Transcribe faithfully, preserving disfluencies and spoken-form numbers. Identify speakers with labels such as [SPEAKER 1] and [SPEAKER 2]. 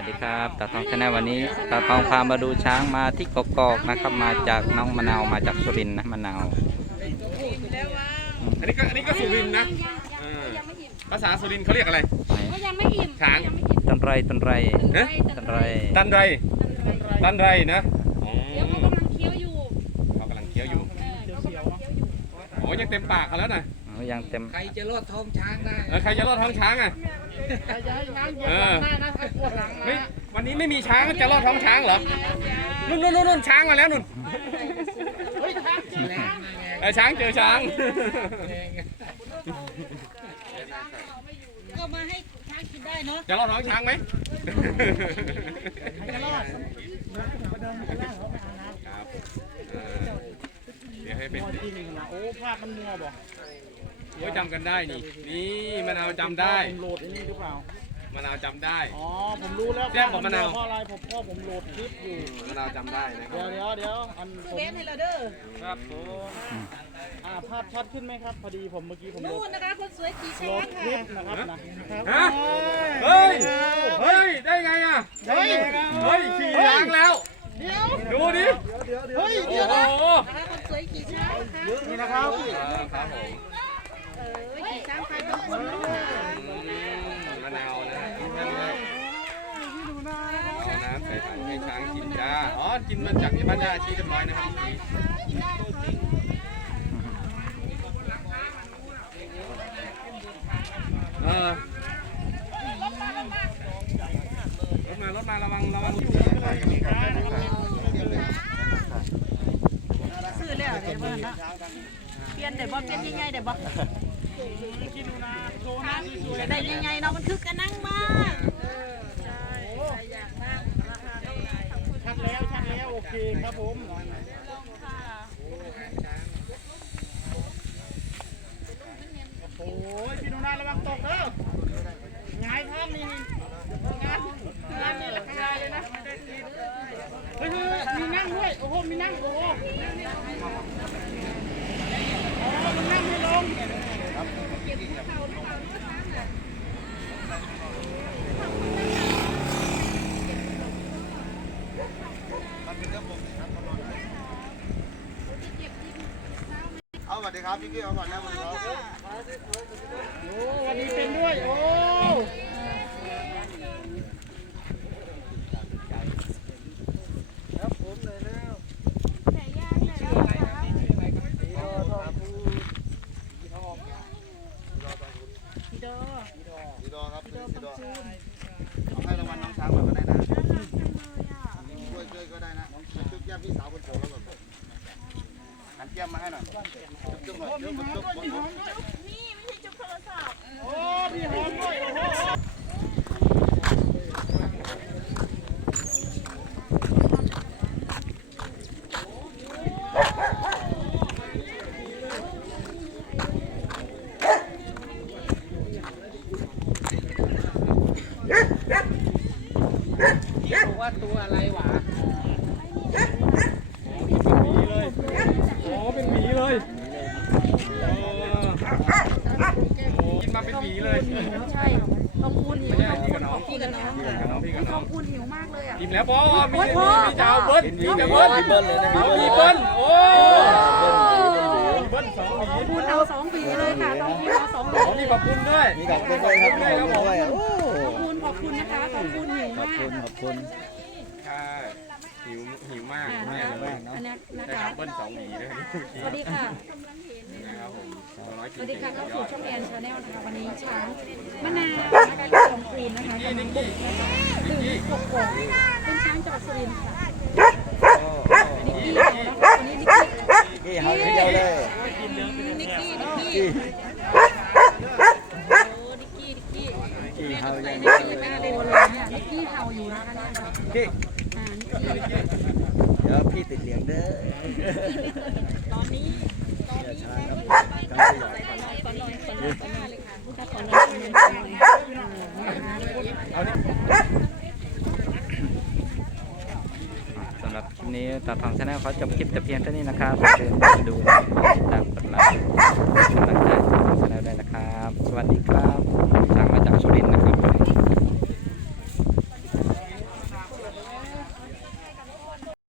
[SPEAKER 1] ดีครับตาทองชาแนลวันนี้ตาทองพามาดูช้างมาที่กกอกนะครับมาจากน้องมะนาวมาจากสุรินทร์นะมะนาว
[SPEAKER 2] อันนี้ก็อันนี้ก็สุรินทร์นะภาษาสุรินทร์เขาเรียกอะไร
[SPEAKER 3] ยังไม่อิ่ม
[SPEAKER 2] ช้าง
[SPEAKER 1] ตันไรตันไรตันไร
[SPEAKER 2] ตันไรตันไรนะ
[SPEAKER 3] เดี๋ยวเขากำลังเคี้ยวอยู่
[SPEAKER 2] เขากำลังเคี้ยวอยู่โอ้ยังเต็มปากเขาแล้วนะ
[SPEAKER 1] ยังเต็ม
[SPEAKER 4] ใครจะรอดท้องช้างได้
[SPEAKER 2] ใครจะรอดท้องช้างอ่ะเออไม่วันนี้ไม่มีช้างจะรอดท้องช้างเหรอนู่นนู่นนู่นช้างมาแล้วนู่นช้างเจอช้าง
[SPEAKER 3] ก็มาให้ช้างกินได้เนาะ
[SPEAKER 2] จะรอดท้องช้างไหม
[SPEAKER 3] จะรอด
[SPEAKER 2] ครับเดี๋ยวให้เป็น
[SPEAKER 4] โอ้ภาพมันมัวบอก
[SPEAKER 2] โอ้ยจำกันได้นี่นี่มะนาวจำได้
[SPEAKER 4] ผมโหลดอันนี้หรือเปล่าม
[SPEAKER 2] ะนาวจำได้
[SPEAKER 4] อ๋อผมรู้แล้ว
[SPEAKER 2] แจ้งบอกมะนาว
[SPEAKER 4] เพราะอะไรผมพ่อผมโหลดคลิปอยู่
[SPEAKER 2] มะนาวจำได้นะ
[SPEAKER 4] เดี๋ยวเดี๋ยวเดี๋ยวอันผม
[SPEAKER 3] เบสให้เราเด้อ
[SPEAKER 2] ครับผม
[SPEAKER 4] อ่าภาพชัดขึ้นไหมครับพอดีผมเมื่อกี้ผมโหลด
[SPEAKER 3] นะคะคนสวยขี่ช้าง
[SPEAKER 4] โหลดคลิปนะครับนะ
[SPEAKER 2] ฮะเฮ้ยเฮ้ยได้ไงอ่ะเฮ้ยเฮ้ยขี่ช้างแล้วดูดิ
[SPEAKER 4] เฮ้ย
[SPEAKER 2] โอ้โห
[SPEAKER 3] คนสวยขี่ช้าง
[SPEAKER 4] นี่นะครับ
[SPEAKER 2] ครับผม
[SPEAKER 3] เออขี่ช้างไปบางคน
[SPEAKER 2] มะนาวนะเอาน้ำใส่ถังให้ช้างกินจ้าอ๋อกินมาจากที่บ้านยาชีเรียบร้อยนะครับเออรถมารถมาระวังระวัง
[SPEAKER 3] ซื้อแล้วเดี๋ยวบ้านนะเปลี่ยนเดี๋ยวบ้านเปลี่ยนยังไงเดี๋ยวบ้านได้ยังไงเนาะมันคึกกันนั่งมากใช่อยากนั่ง
[SPEAKER 4] ชัดแล้วชัดแล้วโอเคครับผมโอ้ยพี่นุนาระวังตกเด้อไงท่านนี่งานงานนี่แหละงานเลยนะเฮ้ยมีนั่งด้วยโอ้โหมีนั่งโอ้โหอ๋อมันนั่งให้ลง
[SPEAKER 5] เอาสวัสดีครับพี่กี้เอาก่อนนะวันนี้
[SPEAKER 4] โอ้วันนี้เป็นด้วยโอ้
[SPEAKER 5] ครับผมเลยแล้ว
[SPEAKER 3] แต่ย่างแต่เรา
[SPEAKER 5] สีดอสีดอครับสีดอเอาให้รางวัลน้องช้างก่อนก็ได้นะช่วยช่วยก็ได้นะจุ๊บแก้มพี่สาวคนโตแล้วแบบหันแก้มมาให้หน่อยจุ๊บจุ๊บหน่อยจุ๊บจุ๊บจุ๊บ
[SPEAKER 3] นี่ไม่ใช่จุ๊บโทรศัพท์
[SPEAKER 4] โอ้มีหอมด้วยโอ้โหว่าตัวอะไรหวะเป็นหมีเลยโอ้เป็นหมีเลยกินมาเป็นหมีเลย
[SPEAKER 3] ใช่ทองคูณหิวพี่กับน้องพี่กับน้อง
[SPEAKER 2] พี่กับน้องพี่กับน้
[SPEAKER 3] ท
[SPEAKER 2] อ
[SPEAKER 3] อง งคูณหิวมากเลยอ่ะ
[SPEAKER 2] อิ่มแล้วพ่อมีมีเจ้าเบิ้ลมีแต่เบิ้ลมีเบิ้ลเลยนะมีเบิ้ลโอ้เบิ้ลสองหมี
[SPEAKER 3] คูณเอาสองปีเลยค่ะทองคูณเอาสองปี
[SPEAKER 2] มีขอบคุณด้วย
[SPEAKER 5] มีขอบคุณด้วยครับมีขอบคุณด้วย
[SPEAKER 3] ขอบคุณขอบคุณนะคะขอบคุณหิวมาก
[SPEAKER 5] ขอบคุณขอบคุณ
[SPEAKER 2] ใช่หิวหิวมาก
[SPEAKER 3] แม่มากเนาะอันนี้นะคะ
[SPEAKER 2] เบิ้ลสองหมีเลย
[SPEAKER 3] สวัสดีค่ะ
[SPEAKER 2] นะครับผม
[SPEAKER 3] สวัสดีค่ะเข้าสู่ช่องแอนชาแนลนะคะวันนี้ช้างมะนาวนะคะลูกของควีนนะคะกำลังบุกนะคะถึงกกอกเป็นช้างจังหวัดสุรินทร์ค่ะนิกกี้นะคะวันนี้นิกกี้
[SPEAKER 5] กี้หายไปเดียวเลย
[SPEAKER 3] นิกกี้นิกกี้โอ้นิกกี้นิกกี้
[SPEAKER 5] กี้หายไป
[SPEAKER 3] นิก
[SPEAKER 5] เดียว
[SPEAKER 3] กี้
[SPEAKER 5] เล
[SPEAKER 3] แม่
[SPEAKER 5] ย
[SPEAKER 3] เล่นเลยเนี่ยนิกกี้เห่าอยู่นะคะเนี่ย
[SPEAKER 5] กี้
[SPEAKER 3] อ่านิกกี้
[SPEAKER 5] เดี๋ยวพี่ติดเหลียงเด้อ
[SPEAKER 3] ตอนนี้ตอนนี้ขอหน่อยขอหน่อยขอหน่อยเลยค่ะถ้าขอหน่อยขอหน่อย
[SPEAKER 1] สำหรับคลิปนี้ตาทองชาแนลเขาจบคลิปแต่เพียงเท่านี้นะครับอย่าลืมไปดูตามกดไลค์กดกำลังใจตาทองชาแนลได้นะครับสวัสดีครับช้างมาจากสุรินทร์นะครับ